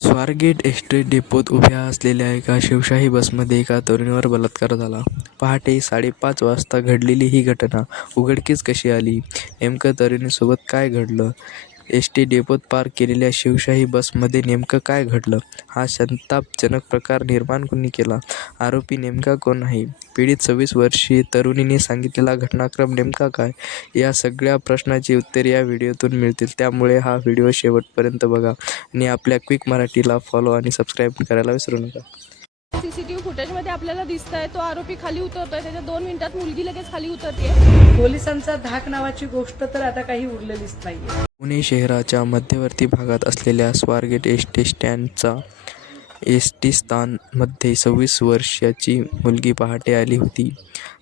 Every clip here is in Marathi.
स्वारगेट एस्टेट डेपोत उभ्या असलेल्या एका शिवशाही बसमध्ये एका तरुणीवर बलात्कार झाला. पहाटे साडेपाच वाजता घडलेली ही घटना उघडकीस कशी आली? नेमकं तरुणीसोबत काय घडलं? एस टी डेपोत पार्क केलेल्या शिवशाही बसमध्ये नेमकं काय घडलं? हा संतापजनक प्रकार निर्माण कोणी केला? आरोपी नेमका कोण आहे? पीडित सव्वीस वर्षीय तरुणीने सांगितलेला घटनाक्रम नेमका काय? या सगळ्या प्रश्नाची उत्तरे या व्हिडिओतून मिळतील. त्यामुळे हा व्हिडिओ शेवटपर्यंत बघा आणि आपल्या क्विक मराठीला फॉलो आणि सबस्क्राईब करायला विसरू नका. सीसीटीव्ही फुटेजमध्ये आपल्याला दिसत आहे तो आरोपी खाली उतरतोय. त्याच्या दोन मिनिटात मुलगी लगेच खाली उतरते पोलिसांचा धाक नावाची गोष्ट तर आता काही उरलेलीच नाहीये. पुणे शहराच्या मध्यवर्ती भागात असलेल्या स्वारगेट एस टी स्टँडचा एस टी स्थानमध्ये सव्वीस वर्षाची मुलगी पहाटे आली होती.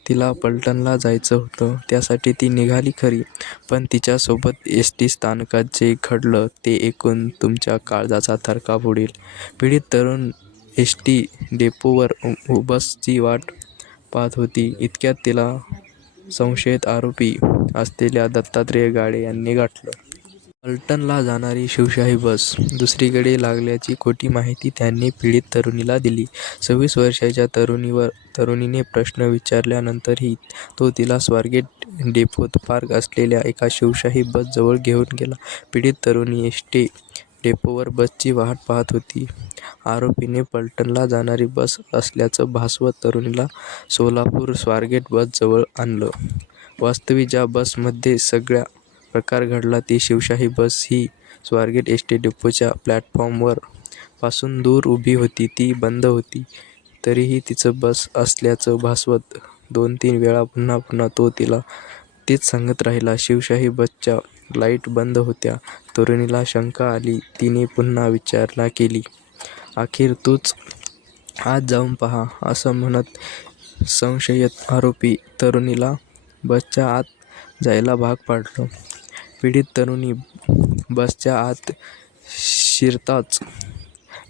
तिला पलटणला जायचं होतं. त्यासाठी ती निघाली खरी पण तिच्यासोबत एस टी स्थानकात जे घडलं ते ऐकून तुमच्या काळजाचा थरका उडेल. पीडित तरुण एस टी डेपोवर उ- बसची वाट पाहत होती. इतक्यात तिला संशयित आरोपी असलेल्या दत्तात्रेय गाडे यांनी गाठलं. फलटणला जाणारी शिवशाही बस दुसरीकडे लागल्याची खोटी माहिती त्यांनी पीडित तरुणीला दिली. सव्वीस वर्षाच्या तरुणीवर तरुणीने प्रश्न विचारल्यानंतरही तो तिला स्वारगेट डेपोत पार्क असलेल्या एका शिवशाही बसजवळ घेऊन गेला. पीडित तरुणी एस टी डेपोवर बसची वाट पाहत होती. आरोपीने पलटणला जाणारी बस असल्याचं भासवत तरुणीला सोलापूर स्वारगेट बसजवळ आणलं. वास्तविक ज्या बसमध्ये सगळ्या प्रकार घडला ती शिवशाही बस ही स्वारगेट एस टी डेपोच्या प्लॅटफॉर्मवर पासून दूर उभी होती. ती बंद होती. तरीही तिचं बस असल्याचं भासवत दोन तीन वेळा पुन्हा पुन्हा तो तिला तेच सांगत राहिला. शिवशाही बसच्या लाइट बंद होत्या. तरुणीला शंका आली. तिने पुन्हा विचारणा केली अखेर तूच आत जाऊन पहा असं म्हणत संशयित आरोपी तरुणीला बसच्या आत जायला भाग पाडलं. पीडित तरुणी बसच्या आत शिरताच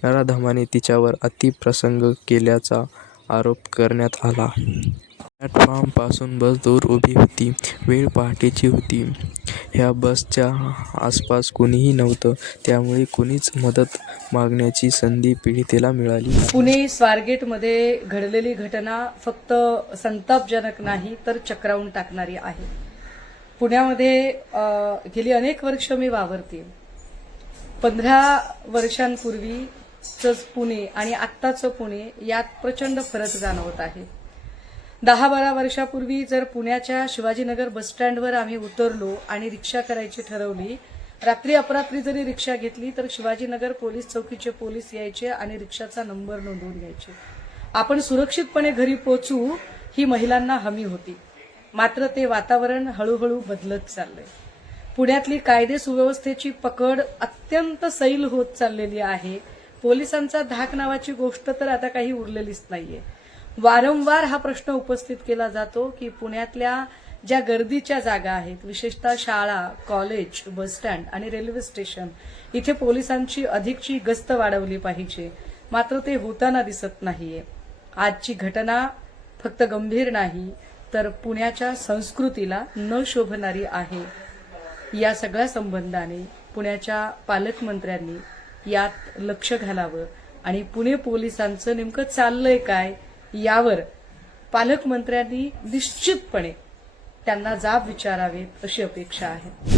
नराधमाने तिच्यावर अतिप्रसंग केल्याचा आरोप करण्यात आला. प्लॅटफॉर्मपासून बस दूर उभी होती. वेळ पहाटेची होती. ह्या बसच्या आसपास कुणीही नव्हतं. त्यामुळे कुणीच मदत मागण्याची संधी पीडितेला मिळाली पुणे स्वारगेटमध्ये घडलेली घटना फक्त संतापजनक नाही तर चक्रावून टाकणारी आहे. पुण्यामध्ये गेली अनेक वर्ष मी वावरते. पंधरा वर्षांपूर्वीचंच पुणे आणि आत्ताचं पुणे यात प्रचंड फरक जाणवत आहे. दहा बारा वर्षापूर्वी जर पुण्याच्या शिवाजीनगर बसस्टँडवर आम्ही उतरलो आणि रिक्षा करायची ठरवली रात्री अपरात्री जरी रिक्षा घेतली तर शिवाजीनगर पोलीस चौकीचे पोलीस यायचे आणि रिक्षाचा नंबर नोंदवून घ्यायचे. आपण सुरक्षितपणे घरी पोचू ही महिलांना हमी होती. मात्र ते वातावरण हळूहळू बदलत चाललंय. पुण्यातली कायदे सुव्यवस्थेची पकड अत्यंत सैल होत चाललेली आहे. पोलिसांचा धाक नावाची गोष्ट तर आता काही उरलेलीच नाहीये. वारंवार हा प्रश्न उपस्थित केला जातो की पुण्यातल्या ज्या गर्दीच्या जागा आहेत विशेषतः शाळा कॉलेज बसस्टँड आणि रेल्वे स्टेशन इथे पोलिसांची अधिकची गस्त वाढवली पाहिजे. मात्र ते होताना दिसत नाहीये. आजची घटना फक्त गंभीर नाही तर पुण्याच्या संस्कृतीला न शोभणारी आहे. या सगळ्या संबंधाने पुण्याच्या पालकमंत्र्यांनी यात लक्ष घालावं आणि पुणे पोलिसांचं नेमकं चाललंय काय यावर पालकमंत्र्यांनी निश्चितपणे त्यांना जाब विचारावेत अशी अपेक्षा आहे.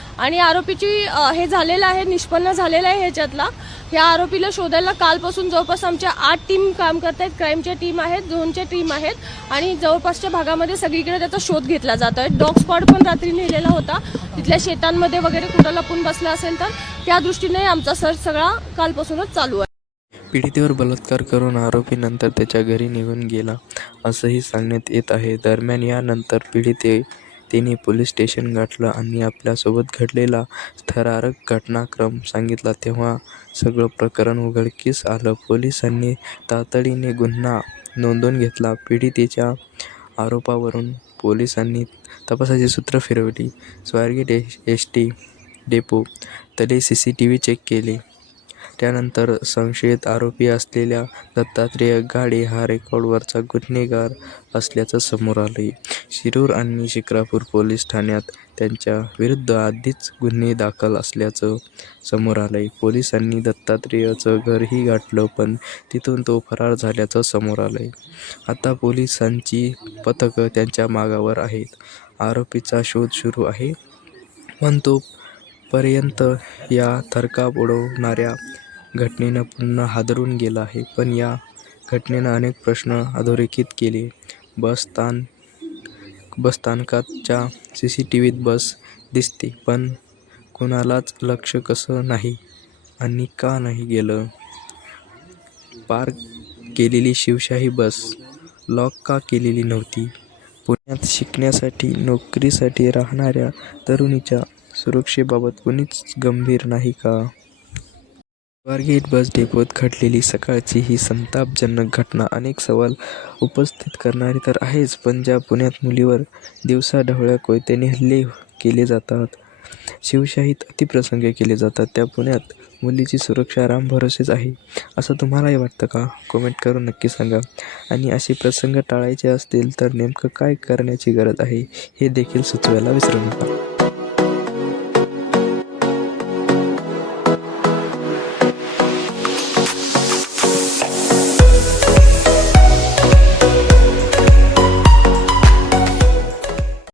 आणि आरोपीची हे झालेलं आहे निष्पन्न झालेलं आहे ह्याच्यातला. ह्या आरोपीला शोधायला कालपासून जवळपास आमच्या आठ टीम काम करत आहेत क्राईमच्या टीम आहेत झोनच्या टीम आहेत आणि जवळपासच्या भागामध्ये सगळीकडे त्याचा शोध घेतला जात आहे डॉग स्पॉट पण रात्री नेलेला होता. तिथल्या शेतांमध्ये वगैरे कुठं लपून बसला असेल तर त्या दृष्टीने आमचा सर्च सगळा कालपासूनच चालू आहे. पीडितेवर बलात्कार करून आरोपी नंतर त्याच्या घरी निघून गेला असंही सांगण्यात येत आहे. दरम्यान यानंतर पीडिते तिने पोलीस स्टेशन गाठलं. आणि आपल्यासोबत घडलेला थरारक घटनाक्रम सांगितला. तेव्हा सगळं प्रकरण उघडकीस आलं. पोलिसांनी तातडीने गुन्हा नोंदवून घेतला. पीडितेच्या आरोपावरून पोलिसांनी तपासाची सूत्र फिरवली. Swargate S S T depot तले C C T V check केले. त्यानंतर संशयित आरोपी असलेल्या दत्तात्रेय गाडे हा रेकॉर्डवरचा गुन्हेगार असल्याचं समोर आलं शिरूर आणि शिक्रापूर पोलीस ठाण्यात त्यांच्या विरुद्ध आधीच गुन्हे दाखल असल्याचं समोर आलंय. पोलिसांनी दत्तात्रेयचं घरही गाठलं पण तिथून तो फरार झाल्याचं समोर आलंय. आता पोलिसांची पथकं त्यांच्या मागावर आहेत. आरोपीचा शोध सुरू आहे. पण तोपर्यंत या थरकाप उडवणाऱ्या घटनेनं पुन्हा हादरून गेला आहे. पण या घटनेनं अनेक प्रश्न अधोरेखित केले. बसस्थान बसस्थानकाच्या सी सी टी व्हीत बस दिसते पण कुणालाच लक्ष कसं नाही आणि का नाही गेलं? पार्क केलेली शिवशाही बस लॉक का केलेली नव्हती? पुण्यात शिकण्यासाठी नोकरीसाठी राहणाऱ्या तरुणीच्या सुरक्षेबाबत कोणीच गंभीर नाही का? स्वारगेट बस डेपोत घडलेली सकाळची ही संतापजनक घटना अनेक सवाल उपस्थित करणारी तर आहेच पण ज्या पुण्यात मुलीवर दिवसाढवळ्या कोयत्याने हल्ले केले जातात शिवशाहीत अतिप्रसंग केले जातात त्या पुण्यात मुलीची सुरक्षा राम भरोसेच आहे असं तुम्हालाही वाटतं का? कमेंट करून नक्की सांगा. आणि असे प्रसंग टाळायचे असतील तर नेमकं काय करण्याची गरज आहे हे देखील सुचवायला विसरू नका.